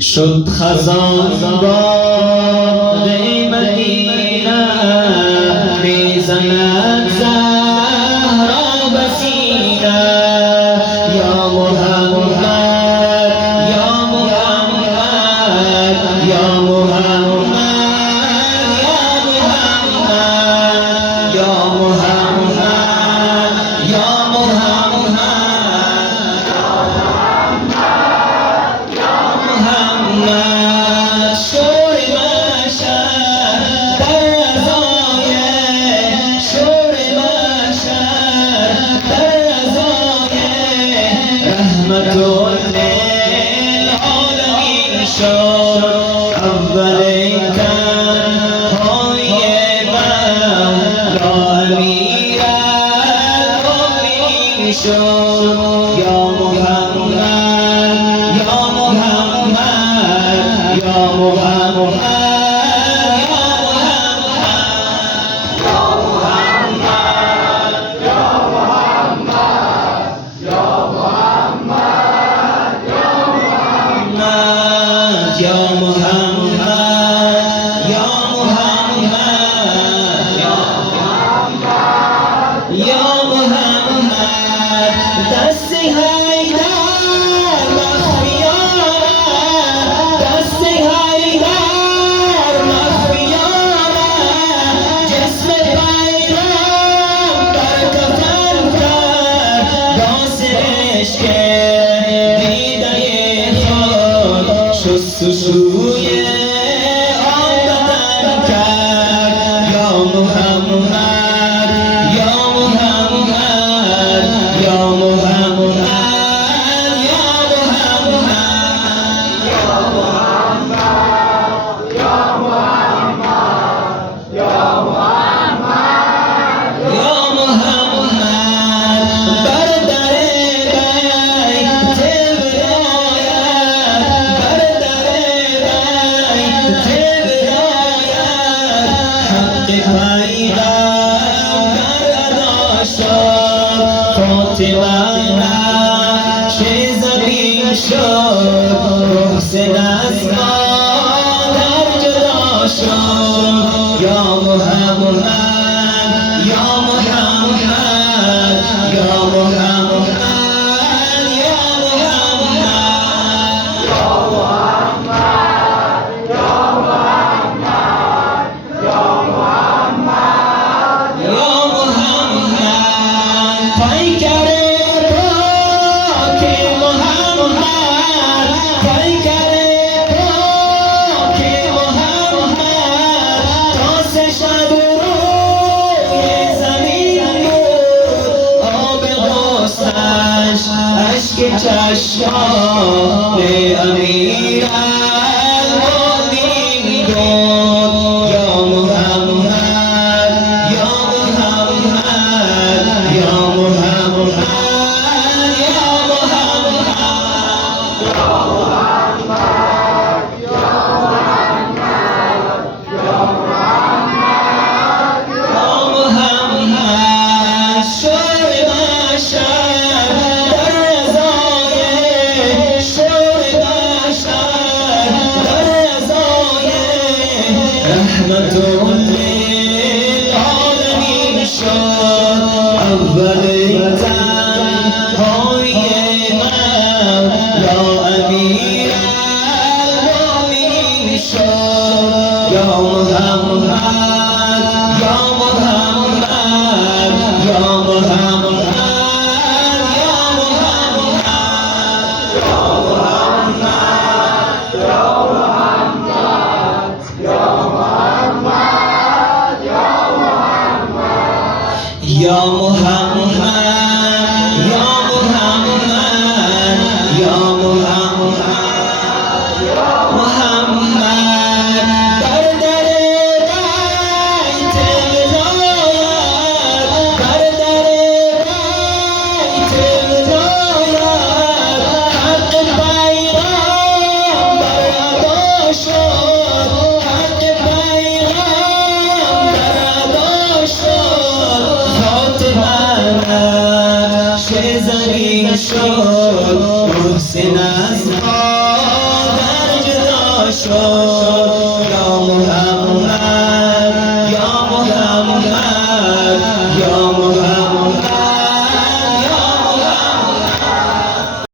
شد خزان باد مدینه میزند زهرا بسینه یا محمد یا محمد یا محمد یا محمد یا محمد یا محمد شور مشهد در رضای شور مشهد در رضای رحمت للعالمین شد اول تنهای من یا امیر المؤمنین شد یا محمد یا محمد یا محمد یا محمد یا محمد یا محمد دست حیدر مخفیانه دست حیدر مخفیانه جسم پیرم بر کفن کرد داستش که دیده خود شست و شوی آن بدن کرد یا محمد یا محمد یا محمد یا محمد یا محمد یا محمد بر در بیت براید بر در بیت براید حق پیغمبر ادا شد فاطمه نقش زمین شد روح ز دست مادر جدا شد یا محمد یا محمد یا محمد یا محمد یا محمد پیکر پاک محمد پیکر پاک محمد تا سه شب روی زمین بود آب غصنش اشک چشمان امیر المؤمنین بود یا محمد یا محمد یا محمد یا محمد شور مشهد در رضای شور مشهد در رضای رحمت للعالمین شد اول تنهای من یا امیر المؤمنین شد یا محمد یا محمد یا محمد یا یا محمد یا محمد یا محمد بر در بیت ولایت بر در بیت ولایت حق پیغمبر ادا شد حق پیغمبر ادا شد زمین شد محسن از مادر جدا شد.